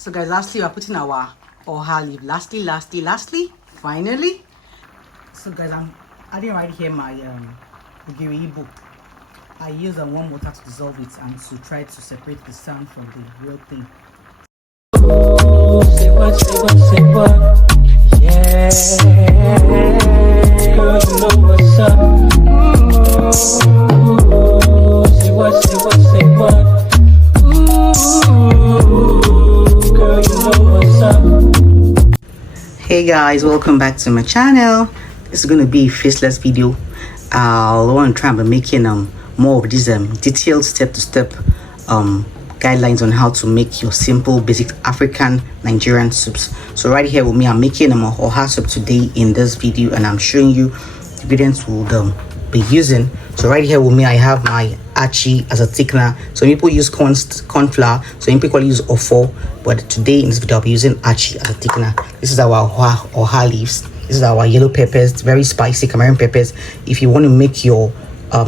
So guys, lastly, we're putting our oha leaf. Lastly, finally. So guys, I'm adding right here my Igbo. I use warm water to dissolve it and to try to separate the sand from the real thing. Say what, yeah. Girl, you know what's up. Say what. Girl, you know what's up. Hey guys, welcome back to my channel. This is gonna be a faceless video. I want to try and making more of these detailed step-to-step guidelines on how to make your simple basic African Nigerian soups. So right here with me, I'm making a oha soup today in this video, and I'm showing you the ingredients we'll be using. So right here with me, I have my achi as a thickener. So people use corn flour, so people use ofo, but today in this video I'll be using achi as a thickener. This is our oha leaves. This is our yellow peppers, very spicy Cameroon peppers. If you want to make your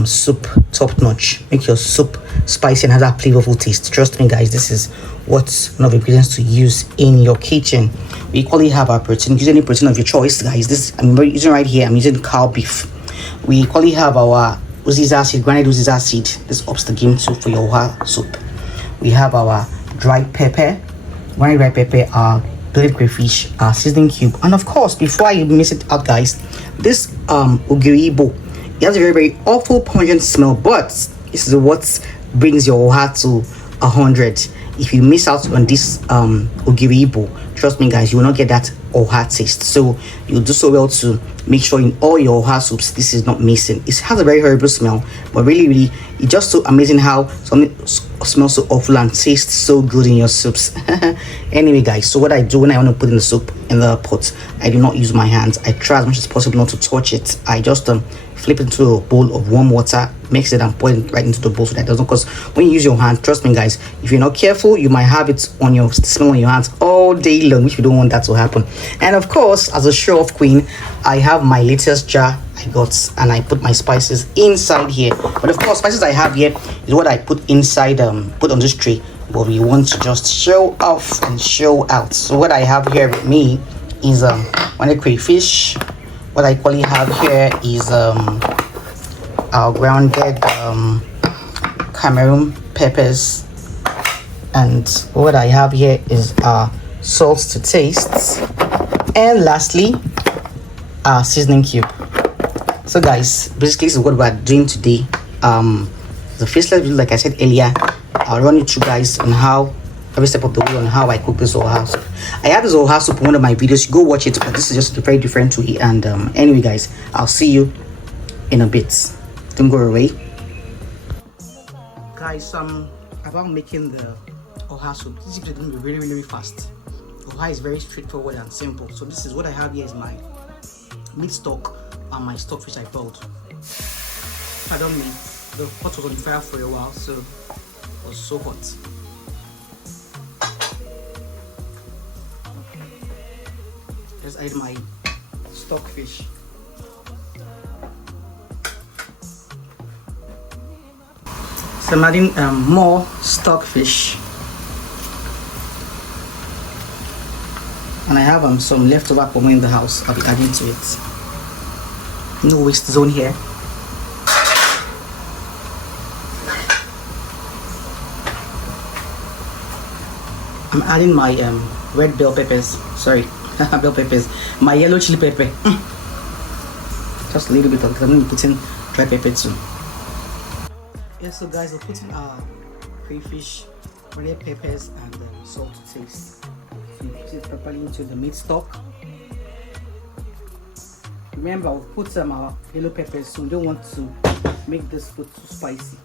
soup top notch, make your soup spicy and have that flavorful taste, trust me guys, this is what's one of the ingredients to use in your kitchen. We equally have our protein. Use any protein of your choice guys. This I'm using right here, I'm using cow beef. We equally have our uziza seed, grounded uziza seed. This ups the game too for your oha soup. We have our dried pepper, grounded dried pepper, our black crayfish, seasoning cube, and of course, before I miss it out guys, this Igbo, it has a very awful pungent smell, but this is what brings your oha to 100. If you miss out on this Igbo, trust me guys, you will not get that oha taste. So you'll do so well to make sure in all your oha soups this is not missing. It has a very horrible smell, but really it's just so amazing how something smells so awful and tastes so good in your soups. Anyway guys, so what I do when I want to put in the soup in the pot, I do not use my hands. I try as much as possible not to touch it. I just flip it into a bowl of warm water, mix it and pour it right into the bowl so that it doesn't, because when you use your hand, trust me guys, if you're not careful, you might have it on your smell on your hands all day long, which we don't want that to happen. And of course, as a show off queen, I have my latest jar I got, and I put my spices inside here. But of course, spices I have here is what I put inside put on this tray, but we want to just show off and show out. So what I have here with me is one crayfish. What I equally have here is our grounded Cameroon peppers, and what I have here is salt to taste, and lastly our seasoning cube. So guys, basically this is what we're doing today. The faceless video, like I said earlier, I'll run you through guys on how every step of the way on how I cook this oha soup. I have this oha soup in one of my videos, you go watch it, but this is just very different to it. And anyway guys, I'll see you in a bit. Don't go away guys. About making the oha soup, this is going to be really fast. Oha is very straightforward and simple. So this is what I have here is my meat stock and my stockfish I boiled. Pardon me, the pot was on fire for a while, so it was so hot. Just add my stockfish. So I'm adding more stockfish, and I have some leftover pomo in the house. I'll be adding to it. No waste zone here. I'm adding my red bell peppers. Sorry. Bell peppers, my yellow chili pepper, just a little bit of, because I'm going to be putting dry pepper too. Yeah, so guys, we're putting our crayfish, red peppers, and salt to taste. So you put it properly into the meat stock. Remember, we'll put some our yellow peppers, so we don't want to make this food too spicy.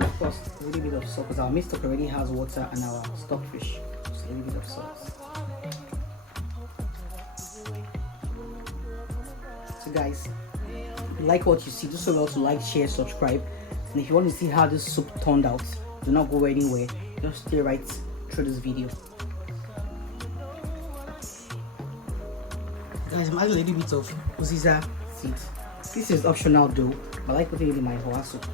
Of course, a little bit of salt, because our meat stock already has water, and our stockfish, just a little bit of salt. So guys, if you like what you see, do so well to like, share, subscribe, and if you want to see how this soup turned out, do not go anywhere, just stay right through this video. Guys, I'm adding a little bit of uziza seed. This is optional though, but I like putting it in my oha soup.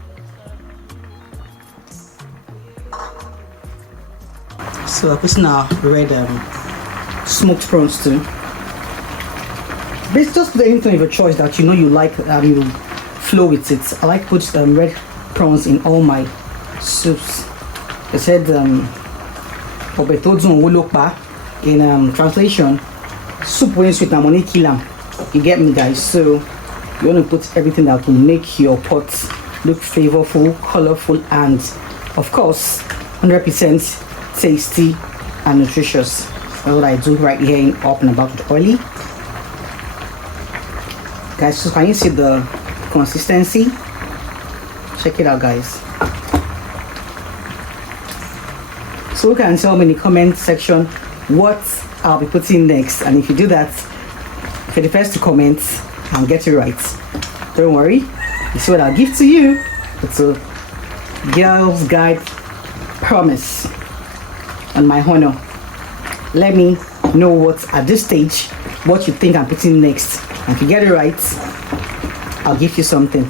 So I'm putting our red smoked prawns too. This just put anything of a choice that you know you like, you flow with it. I like put red prawns in all my soups. They said in translation, soup when sweet and money kill 'em. You get me, guys? So you want to put everything that will make your pot look flavorful, colorful, and of course 100% tasty and nutritious. That's what I do right here in Up and About with Oily. Guys, so can you see the consistency? Check it out, guys. So you can tell me in the comment section what I'll be putting next, and if you do that, if you're the first to comment, I'll get it right. Don't worry, you see what I'll give to you. It's a girl's guide promise on my honor. Let me know what at this stage what you think I'm putting next, and if you get it right, I'll give you something.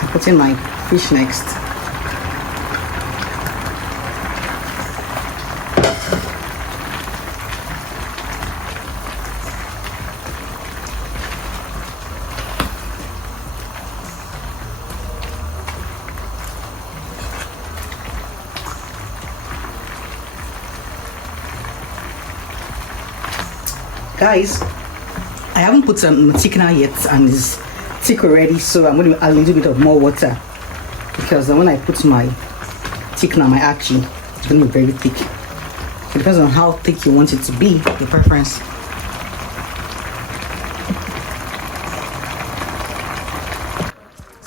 I'm putting my fish next. Guys, I haven't put some thickener yet and it's thick already, so I'm going to add a little bit of more water, because when I put my thickener, my achi, it's going to be very thick. It depends on how thick you want it to be, your preference.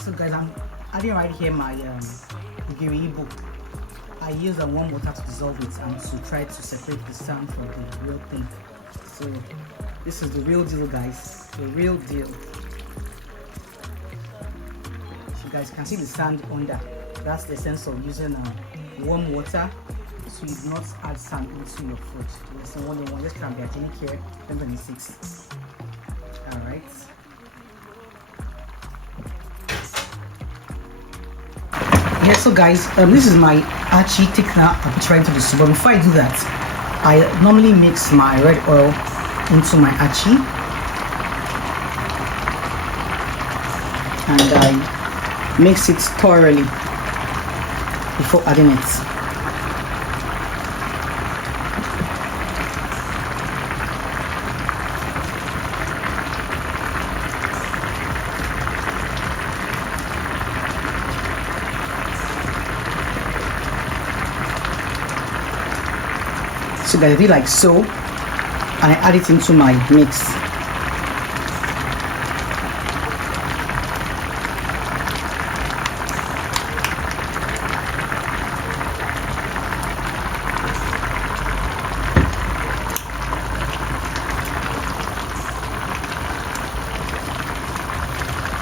So guys, I'm adding right here my Igbo. I use warm water to dissolve it and to try to separate the sand from the real thing. So this is the real deal, guys. The real deal. So you guys can see the sand under. That's the essence of using warm water, so you do not add sand into your food. Listen, one just try and be hygienic here. 1026. All right. Yeah, so guys, this is my achi thickener I put right into the soup. But before I do that, I normally mix my red oil into my achi, and I mix it thoroughly before adding it. So that I do like so, and I add it into my mix.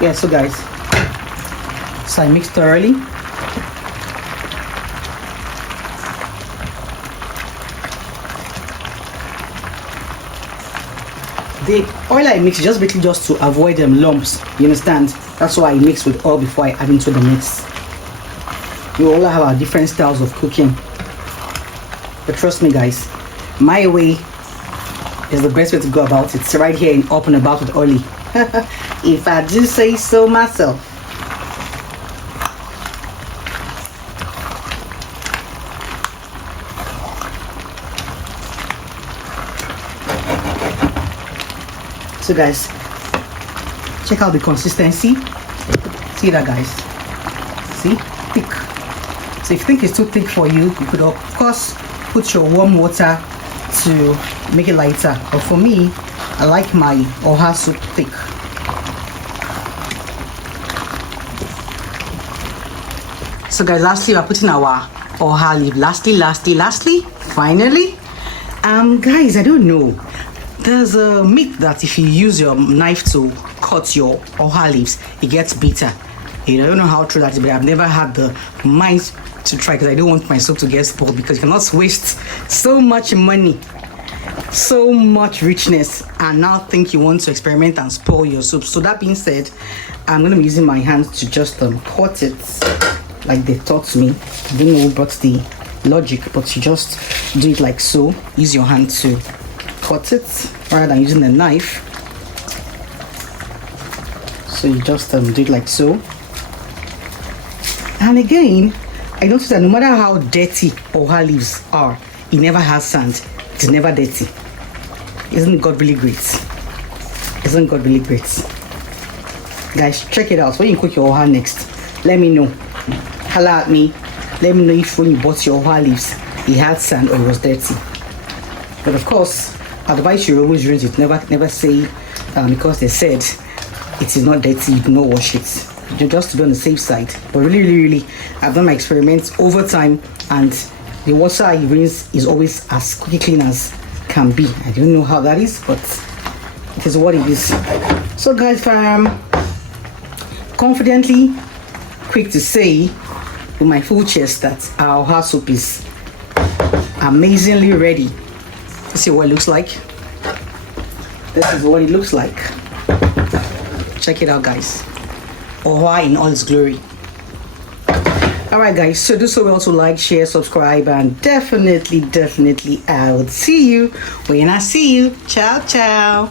Yeah, so guys, so I mix thoroughly. The oil I mix is just basically just to avoid them lumps, you understand? That's why I mix with oil before I add into the mix. We all have our different styles of cooking, but trust me guys, my way is the best way to go about it. It's right here in Up and About with Oli. If I do say so myself. So guys, check out the consistency. See that, guys? See? Thick. So if you think it's too thick for you, you could of course put your warm water to make it lighter. But for me, I like my oha soup thick. So guys, lastly we're putting our oha leaf. Lastly, finally. Guys, I don't know. There's a myth that if you use your knife to cut your oha leaves, it gets bitter. You know, I don't know how true that is, but I've never had the mind to try because I don't want my soup to get spoiled, because you cannot waste so much money So much richness, and now think you want to experiment and spoil your soup. So that being said, I'm going to be using my hands to just cut it like they taught me. I don't know about the logic, but you just do it like so. Use your hand to cut it rather than using a knife. So you just do it like so. And again, I noticed that no matter how dirty oha leaves are, it never has sand. It's never dirty. Isn't God really great? Isn't God really great? Guys, check it out. When you cook your oha next, let me know. Holla at me. Let me know if when you bought your oha leaves, it had sand or it was dirty. But of course, advice you always rinse it. Never say because they said it is not dirty, you do not wash it. Just to be on the safe side. But really, I've done my experiments over time, and the water I rinse is always as quickly clean as can be. I don't know how that is, but it is what it is. So guys, I'm confidently quick to say with my full chest that our oha soup is amazingly ready. Let's see what it looks like. This is what it looks like. Check it out, guys. Oha in all its glory. Alright guys, so do so well to like, share, subscribe, and definitely I will see you when I see you. Ciao.